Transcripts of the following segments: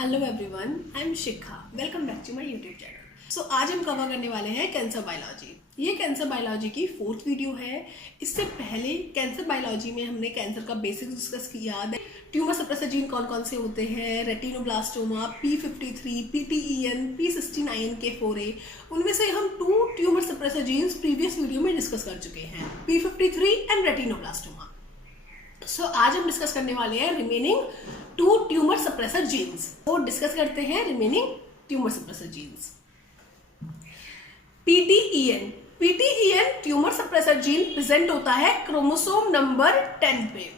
Hello everyone, I am Shikha. Welcome back to my YouTube channel. So आज हम cover करने वाले हैं कैंसर बायोलॉजी। ये कैंसर बायोलॉजी की 4th वीडियो है। इससे पहले कैंसर बायोलॉजी में हमने कैंसर का बेसिक्स डिस्कस किया। ट्यूमर सप्रेसर जीन कौन कौन से होते हैं, retinoblastoma, P53, PTEN, P16, INK4A। उनमें से हम 2 tumour suppressor jeans previous video में डिस्कस कर चुके हैं, P53 एंड रेटिनोब्लास्टोमा। सो आज हम डिस्कस करने वाले हैं रिमेनिंग 2 ट्यूमर सप्रेसर जीन्स। तो डिस्कस करते हैं remaining tumour suppressor genes. PTEN tumour suppressor gene present होता है क्रोमोसोम नंबर 10 पे।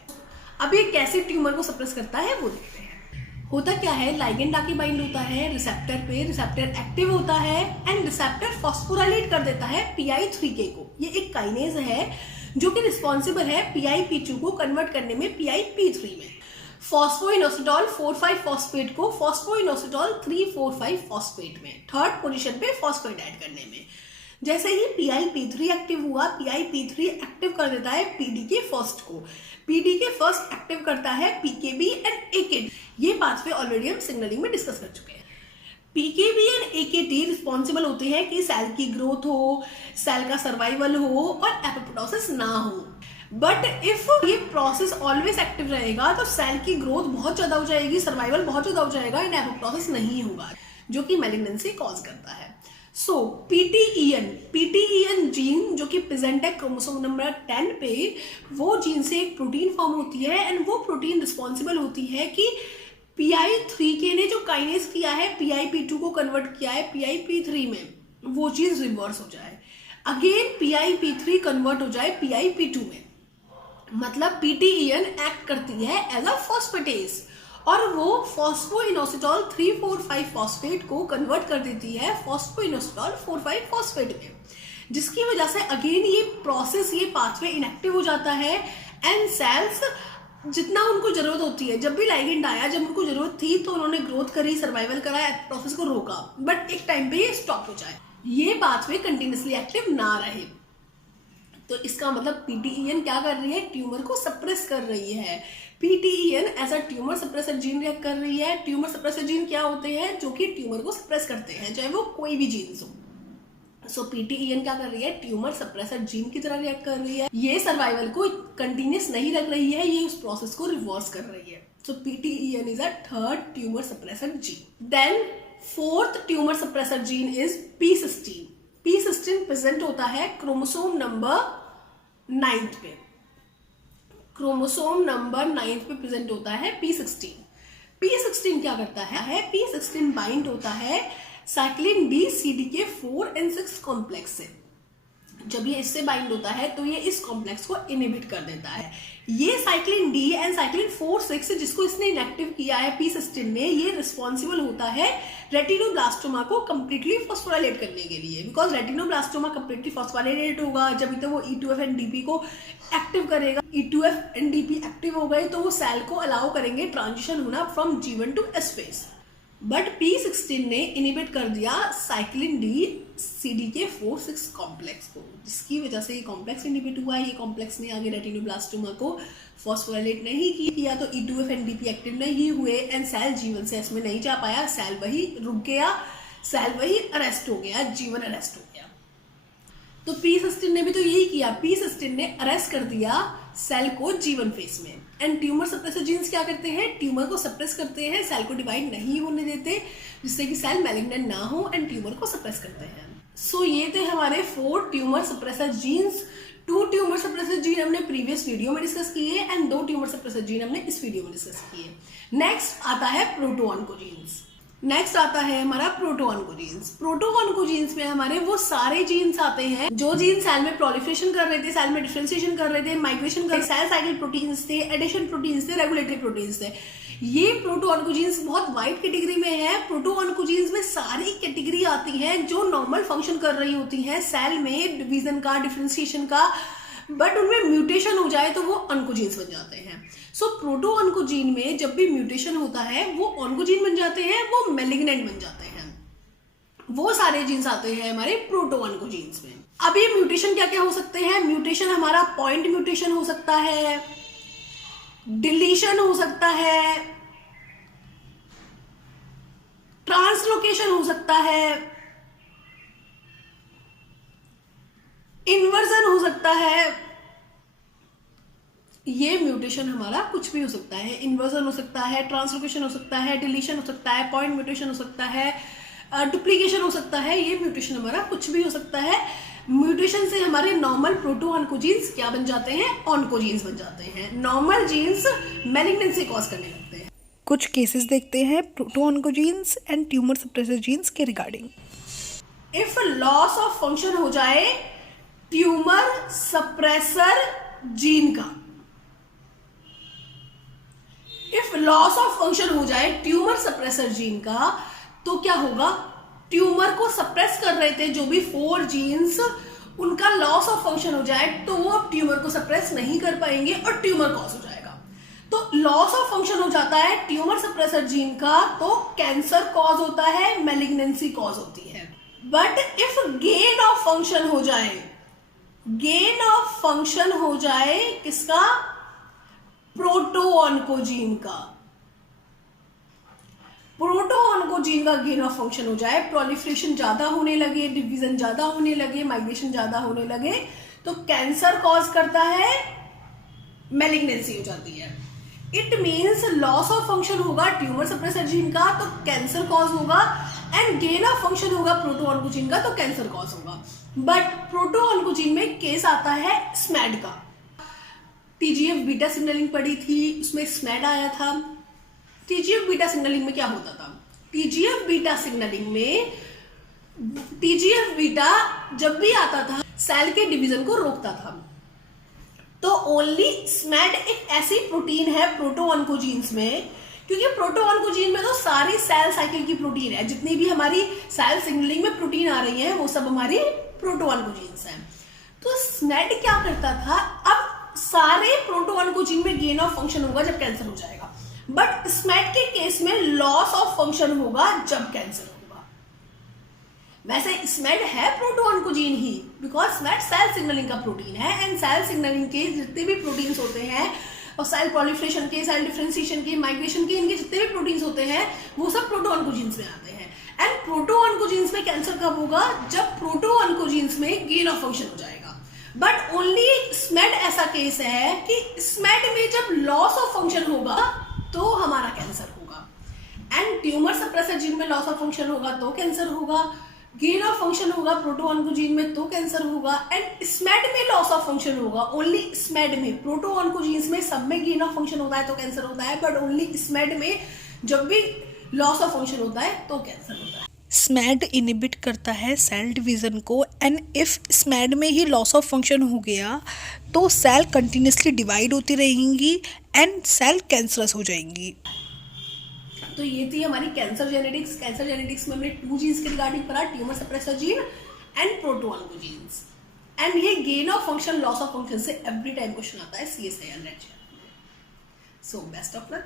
अब ये कैसे ट्यूमर को सप्रेस करता है वो देखते हैं। होता क्या है, लाइगेंड आके बाइंड होता है रिसेप्टर पे, रिसेप्टर एक्टिव होता है एंड रिसेप्टर फॉस्फोराइलेट कर देता है PI3K को। ये एक काइनेज है जो कि रिस्पॉन्सिबल है PIP2 को कन्वर्ट करने में PIP3 में। फॉस्फोइनोसिटॉल 4,5 फॉस्फेट को फॉस्फोइनोसिटॉल 3,4,5 फॉस्फेट में, थर्ड पोजीशन पे फॉस्फेट ऐड करने में। जैसे ही PIP3 एक्टिव हुआ, PIP3 एक्टिव कर देता है PDK फर्स्ट को, PDK फर्स्ट एक्टिव करता है PKB एंड AKT। ये पाथवे ऑलरेडी हम सिग्नलिंग में डिस्कस कर चुके हैं। PKB एंड AKT रिस्पॉन्सिबल होते हैं कि सेल की ग्रोथ हो, सेल का सर्वाइवल हो और एपोप्टोसिस ना हो। बट इफ ये प्रोसेस ऑलवेज एक्टिव रहेगा तो सेल की ग्रोथ बहुत ज्यादा हो जाएगी, सर्वाइवल बहुत ज्यादा हो जाएगा एंड एपोप्टोसिस नहीं होगा, जो कि मैलिग्नेंसी कॉज करता है। सो PTEN जीन जो कि प्रेजेंट है क्रोमोसोम नंबर 10 पे, वो जीन से एक प्रोटीन फॉर्म होती है एंड वो प्रोटीन रिस्पॉन्सिबल होती है कि PI3K ने जो काइनेज किया है PIP2 को कन्वर्ट किया है PIP3 में, वो चीज रिवर्स हो जाए, अगेन PIP3 कन्वर्ट हो जाए PIP2 में। मतलब PTEN एक्ट करती है एज अ फॉस्फेटेज और वो फॉस्फोइनोसिटॉल 3,4,5 फॉस्फेट को कन्वर्ट कर देती है फॉस्फोइनोसिटॉल 4,5 फॉस्फेट में, जिसकी वजह से अगेन ये प्रोसेस, ये पाथवे इनएक्टिव हो जाता है एंड सेल्स जितना उनको जरूरत होती है, जब भी लाइगेंड आया, जब उनको जरूरत थी तो उन्होंने ग्रोथ करी, सर्वाइवल करा, प्रोसेस को रोका, बट एक टाइम पे ये स्टॉप हो जाए, ये पाथवे कंटिन्यूसली एक्टिव ना रहे। तो इसका मतलब PTEN क्या कर रही है, ट्यूमर को सप्रेस कर रही है। PTEN as a tumor suppressor gene react कर रही है। ट्यूमर सप्रेसर जीन क्या होते हैं, जो कि ट्यूमर को सप्रेस करते हैं, चाहे वो कोई भी जीन्स हो। सो PTEN क्या कर रही है, ट्यूमर सप्रेसर जीन की तरह रिएक्ट कर रही है। ये सर्वाइवल को कंटिन्यूस नहीं रख रही है, ये उस प्रोसेस को रिवर्स कर रही है। So PTEN is a third tumor suppressor gene. Then 4th tumor suppressor gene is P16। P16 present होता है क्रोमोसोम नंबर 9 पे। क्रोमोसोम नंबर 9 पे प्रेजेंट होता है P16। P16 क्या करता है, P16 बाइंड होता है cyclin D CDK4 and 6 complex से। जब ये इससे बाइंड होता है तो ये इस कॉम्प्लेक्स को इनहिबिट कर देता है। ये साइक्लिन D एंड साइक्लिन 4,6 जिसको इसने इनएक्टिव किया है P16 ने, ये रिस्पॉन्सिबल होता है रेटिनोब्लास्टोमा को कंप्लीटली फॉस्फोराइलेट करने के लिए। बिकॉज रेटिनोब्लास्टोमा कंप्लीटली फॉस्फोराइलेट होगा जब तो वो E2F एंड DP को एक्टिव करेगा। E2F एंड DP एक्टिव हो गए तो वो सेल को अलाउ करेंगे ट्रांजिशन होना from G1 to S phase. But P16 ने इनहिबिट कर दिया साइक्लिन D CDK4/6 कॉम्प्लेक्स को, जिसकी वजह से ये कॉम्प्लेक्स इनहिबिट हुआ। ये कॉम्प्लेक्स ने आगे रेटिनोब्लास्टोमा को फॉस्फोराइलेट नहीं किया तो E2F एंड DP एक्टिव नहीं हुए एंड सेल G1 से S में नहीं जा पाया, सेल वही रुक गया, सेल वही अरेस्ट हो गया, G1 अरेस्ट हो गया। तो P16 ने भी तो यही किया, P16 ने अरेस्ट कर दिया सेल को G1 फेज में। एंड ट्यूमर सप्रेसर जीन्स क्या करते हैं, ट्यूमर को सप्रेस करते हैं, सेल को डिवाइड नहीं होने देते, जिससे कि सेल मैलिग्नेंट ना हो एंड ट्यूमर को सप्रेस करते हैं। सो ये थे हमारे 4 tumour suppressor jeans. 2 tumour suppressor gene हमने प्रीवियस वीडियो में डिस्कस किए एंड 2 ट्यूमर सप्रेसर जीन हमने इस वीडियो में डिस्कस किए। नेक्स्ट आता है प्रोटोऑन्कोजीन्स। नेक्स्ट आता है हमारा प्रोटोऑन्कोजीन्स। प्रोटोऑन्कोजीन्स में हमारे वो सारे जीन्स आते हैं जो जीन सेल में प्रोलिफरेशन कर रहे थे, सेल में डिफरेंशिएशन कर रहे थे, माइग्रेशन कर, सेल साइकिल प्रोटीन्स थे, एडिशन प्रोटीन्स थे, रेगुलेटरी प्रोटीन्स थे। ये प्रोटोऑन्कोजीन्स बहुत वाइड कैटेगरी में है। प्रोटोऑन्कोजीन्स में सारी कैटेगरी आती है जो नॉर्मल फंक्शन कर रही होती है सेल में, डिवीजन का, डिफरेंशिएशन का, बट उनमें म्यूटेशन हो जाए तो वो ऑन्कोजीन्स बन जाते हैं। सो प्रोटोऑन्कोजीन में जब भी म्यूटेशन होता है वो ऑन्कोजीन बन जाते हैं, वो मैलिग्नेंट बन जाते हैं। वो सारे जीन्स आते हैं हमारे प्रोटोऑन्कोजीन्स में। अब ये म्यूटेशन क्या क्या हो सकते हैं, म्यूटेशन हमारा पॉइंट म्यूटेशन हो सकता है, डिलीशन हो सकता है, ट्रांसलोकेशन हो सकता है, इन्वर्जन हो सकता है, ये म्यूटेशन हमारा कुछ भी हो सकता है। इन्वर्जन हो सकता है, ट्रांसलोकेशन हो सकता है, डिलीशन हो सकता है, पॉइंट म्यूटेशन हो सकता है, डुप्लीकेशन हो सकता है, ये म्यूटेशन हमारा कुछ भी हो सकता है। म्यूटेशन से हमारे नॉर्मल प्रोटो ऑन्कोजीन्स क्या बन जाते हैं, ऑन्कोजीन्स बन जाते हैं। नॉर्मल जीन्स मैलिग्नेंसी कॉज करने लगते हैं। कुछ केसेस देखते हैं proto oncogenes and tumour suppressor genes के regarding. If loss of function हो जाए ट्यूमर सप्रेसर जीन का, इफ लॉस ऑफ फंक्शन हो जाए ट्यूमर सप्रेसर जीन का, तो क्या होगा, ट्यूमर को सप्रेस कर रहे थे जो भी 4 जीन्स, उनका लॉस ऑफ फंक्शन हो जाए तो वो अब ट्यूमर को सप्रेस नहीं कर पाएंगे और ट्यूमर कॉज हो जाएगा। तो लॉस ऑफ फंक्शन हो जाता है ट्यूमर सप्रेसर जीन का, तो कैंसर कॉज होता है, मैलिग्नेंसी कॉज होती है। But if gain of function हो जाए, गेन ऑफ फंक्शन हो जाए किसका, प्रोटो ऑन्कोजीन का, प्रोटो ऑन्कोजीन का गेन ऑफ फंक्शन हो जाए, प्रोलिफरेशन ज्यादा होने लगे, डिवीजन ज्यादा होने लगे, माइग्रेशन ज्यादा होने लगे, तो कैंसर कॉज करता है, मैलिग्नेंसी हो जाती है। It means loss of function होगा ट्यूमर सप्रेसर जीन का तो कैंसर कॉज होगा, एंड गेन ऑफ फंक्शन होगा प्रोटो ऑन्कोजीन का तो कैंसर कॉज होगा। बट प्रोटो ऑन्कोजीन में केस आता है स्मैड का। टीजीएफ बीटा सिग्नलिंग पड़ी थी, उसमें स्मैड आया था। टीजीएफ बीटा सिग्नलिंग में क्या होता था, टीजीएफ बीटा सिग्नलिंग में टीजीएफ बीटा जब भी आता था सेल के डिवीजन को रोकता था। तो ओनली स्मैड एक ऐसी प्रोटीन है प्रोटो ऑन्कोजीन्स में, क्योंकि प्रोटो ऑन्कोजीन में तो सारी सेल साइकिल की प्रोटीन है, जितनी भी हमारी सेल सिग्नलिंग में प्रोटीन आ रही है वो सब हमारी प्रोटो ऑन्कोजीन्स हैं। तो स्मैड क्या करता था, अब सारे प्रोटो ऑन्कोजीन में गेन ऑफ फंक्शन होगा जब कैंसर हो जाएगा, बट स्मैड के केस में लॉस ऑफ फंक्शन होगा जब कैंसर होगा। वैसे स्मैड है प्रोटो ऑन्कोजीन ही, बिकॉज स्मैड सेल सिग्नलिंग का प्रोटीन है, एंड सेल सिग्नलिंग के जितने भी प्रोटीन्स होते हैं और सेल प्रोलिफरेशन के, सेल डिफरेंशिएशन के, माइग्रेशन के, इनके जितने भी प्रोटीन्स होते हैं वो सब प्रोटो ऑन्कोजीन्स में आते हैं। एंड प्रोटो ऑन्कोजीन्स में कैंसर कब होगा, जब प्रोटो ऑन्कोजीन्स में गेन ऑफ फंक्शन हो जाएगा। बट ओनली स्मैड ऐसा केस है कि स्मैड में जब लॉस ऑफ फंक्शन होगा तो हमारा कैंसर होगा, एंड ट्यूमर सप्रेसर जीन में लॉस ऑफ फंक्शन होगा तो कैंसर होगा, गेन ऑफ फंक्शन होगा प्रोटो ऑन्कोजीन में तो कैंसर होगा, एंड स्मैड में लॉस ऑफ फंक्शन होगा, ओनली स्मैड में। प्रोटो ऑन्कोजीन्स में सब में गेन ऑफ फंक्शन होता है तो कैंसर होता है, बट ओनली स्मैड में जब भी लॉस ऑफ फंक्शन होता है तो कैंसर होता है। स्मैड इनिबिट करता है सेल डिवीज़न को, एंड इफ स्मैड में ही लॉस ऑफ फंक्शन हो गया तो सेल कंटिन्यूसली डिवाइड होती रहेंगी एंड सेल कैंसरस हो जाएंगी। तो ये थी हमारी कैंसर जेनेटिक्स। कैंसर जेनेटिक्स में हमने 2 जीन्स के रिगार्डिंग पढ़ा, tumour suppressor gene and proto oncogenes. And ये gain of function, loss of function से एवरी टाइम क्वेश्चन आता है CSIR NET. So best of luck.